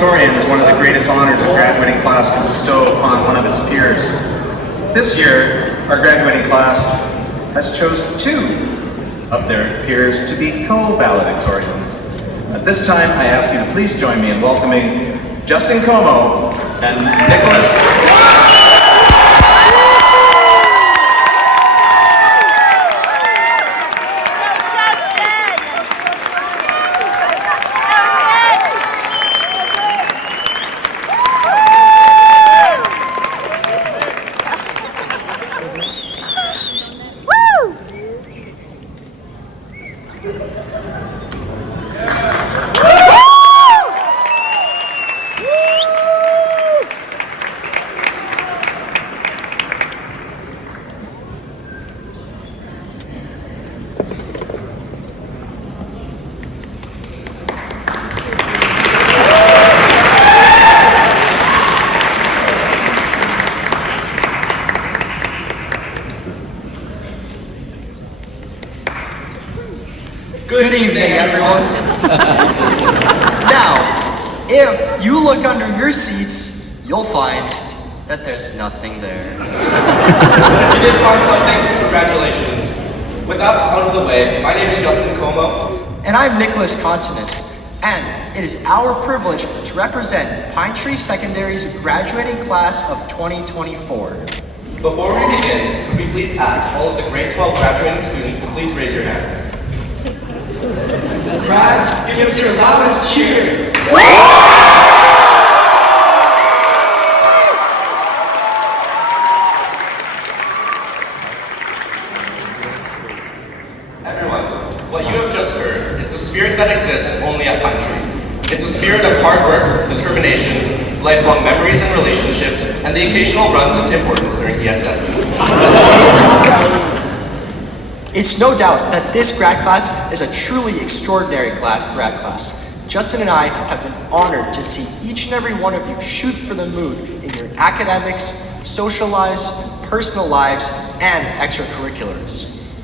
valedictorian is one of the greatest honors a graduating class can bestow upon one of its peers. This year, our graduating class has chosen 2 of their peers to be co-valedictorians. At this time, I ask you to please join me in welcoming Justin Comeau and Nicholas. Good evening, everyone. Now, if you look under your seats, you'll find that there's nothing there. If you did find something, congratulations. With that out of the way, my name is Justin Comeau. And I'm Nicholas Kontanist. And it is our privilege to represent Pinetree Secondary's graduating class of 2024. Before we begin, could we please ask all of the grade 12 graduating students to please raise your hands. Grads, give us your loudest cheer. Everyone, what you have just heard is the spirit that exists only at Pinetree. It's a spirit of hard work, determination, lifelong memories and relationships, and the occasional run to Tim Hortons during ESS. It's no doubt that this grad class is a truly extraordinary grad class. Justin and I have been honored to see each and every one of you shoot for the moon in your academics, social lives, personal lives, and extracurriculars.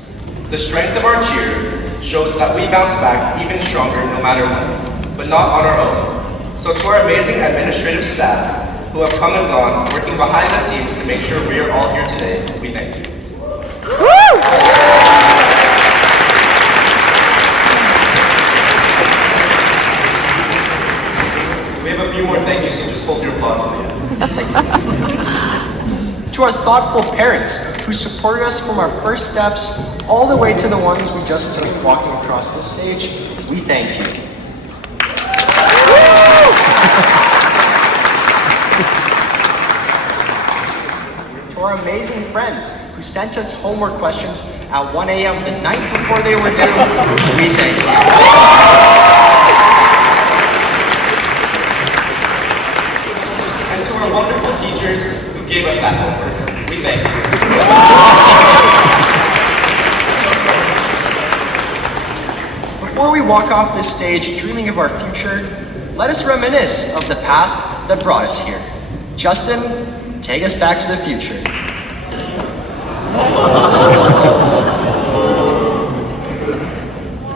The strength of our cheer shows that we bounce back even stronger no matter what, but not on our own. So to our amazing administrative staff who have come and gone, working behind the scenes to make sure we are all here today, we thank you. We have a few more thank yous, so just hold your applause to the end. To our thoughtful parents who supported us from our first steps all the way to the ones we just took walking across the stage, we thank you. To our amazing friends who sent us homework questions at 1 a.m. the night before they were due, we thank you. And to our wonderful teachers who gave us that homework, we thank you. Before we walk off this stage dreaming of our future, let us reminisce of the past that brought us here. Justin, take us back to the future.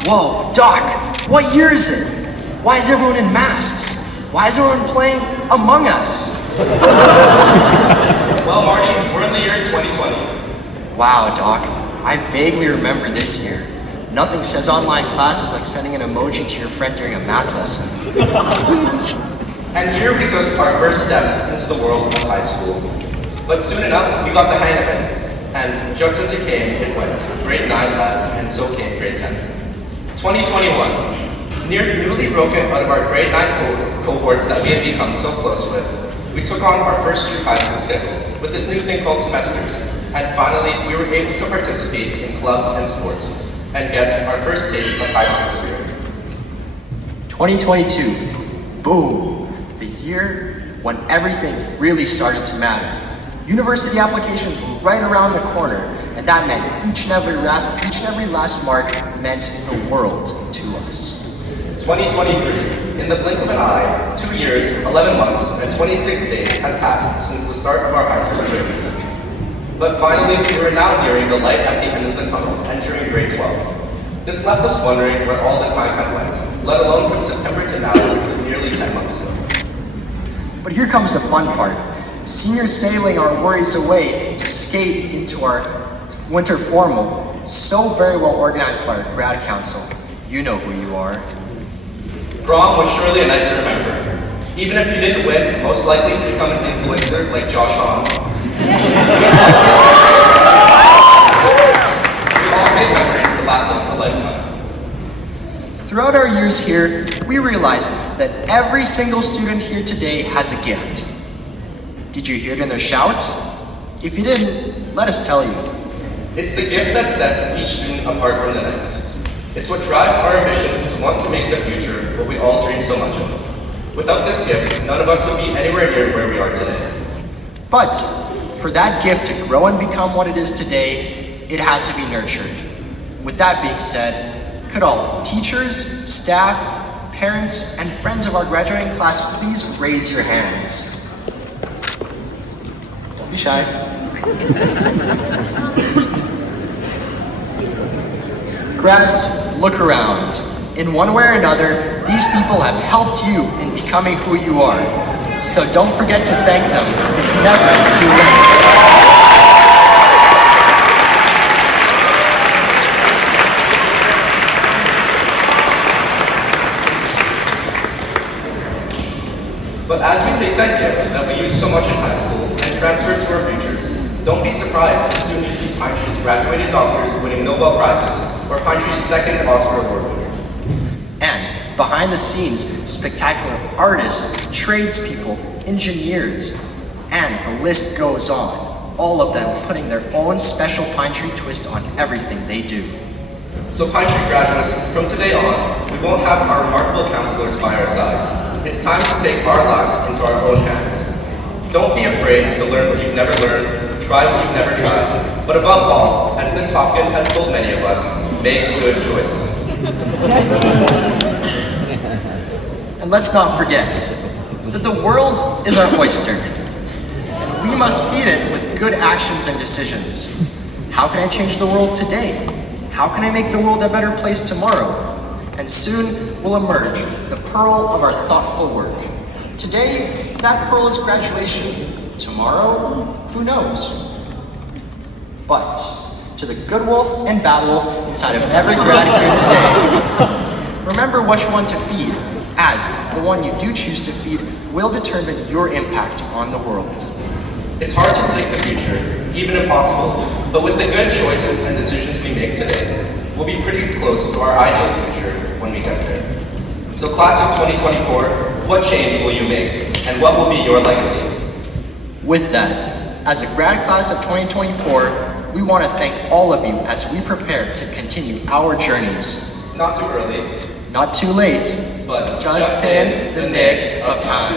Whoa, Doc, what year is it? Why is everyone in masks? Why is everyone playing Among Us? Well, Marty, we're in the year 2020. Wow, Doc, I vaguely remember this year. Nothing says online classes like sending an emoji to your friend during a math lesson. And here we took our first steps into the world of high school. But soon enough, we got the hang of it. And just as it came, it went. Grade 9 left, and so came grade 10. 2021. Newly broken out of our grade 9 cohorts that we had become so close with, we took on our first true high school schedule with this new thing called semesters. And finally, we were able to participate in clubs and sports and get our first taste of high school spirit. 2022. Boom. The year when everything really started to matter. University applications were right around the corner, and that meant each and every last mark meant the world to us. 2023. In the blink of an eye, 2 years, 11 months, and 26 days had passed since the start of our high school journeys. But finally, we were now nearing the light at the end of the tunnel, entering grade 12. This left us wondering where all the time had went, let alone from September to now, which was nearly 10 months ago. But here comes the fun part. Seniors sailing our worries away to skate into our winter formal, so very well organized by our grad council. You know who you are. Prom was surely a night to remember. Even if you didn't win, most likely to become an influencer like Josh Hahn. We all made memories that last us a lifetime. Throughout our years here, we realized that every single student here today has a gift. Did you hear it in their shout? If you didn't, let us tell you. It's the gift that sets each student apart from the next. It's what drives our ambitions to want to make the future what we all dream so much of. Without this gift, none of us would be anywhere near where we are today. But for that gift to grow and become what it is today, it had to be nurtured. With that being said, could all teachers, staff, parents, and friends of our graduating class please raise your hands? Don't be shy. Grads, look around. In one way or another, these people have helped you in becoming who you are. So don't forget to thank them. It's never too late. But as we take that gift that we use so much in high school and transfer it to our futures, don't be surprised if soon you see Pinetree's graduated doctors winning Nobel Prizes or Pinetree's second Oscar Award winner. And behind the scenes, spectacular artists, tradespeople, engineers, and the list goes on. All of them putting their own special Pinetree twist on everything they do. So Pinetree graduates, from today on, we won't have our remarkable counselors by our sides. It's time to take our lives into our own hands. Don't be afraid to learn what you've never learned, try what you've never tried, but above all, as Ms. Hopkins has told many of us, make good choices. And let's not forget that the world is our oyster. And we must feed it with good actions and decisions. How can I change the world today? How can I make the world a better place tomorrow? And soon will emerge the pearl of our thoughtful work. Today, that pearl is graduation. Tomorrow, who knows? But to the good wolf and bad wolf inside of every grad here today, remember which one to feed, as the one you do choose to feed will determine your impact on the world. It's hard to predict the future, even impossible, but with the good choices and decisions we make today, we'll be pretty close to our ideal future when we get there. So class of 2024, what change will you make, and what will be your legacy? With that, as a grad class of 2024, we want to thank all of you as we prepare to continue our journeys. Not too early, Not too late, but just in the nick of time.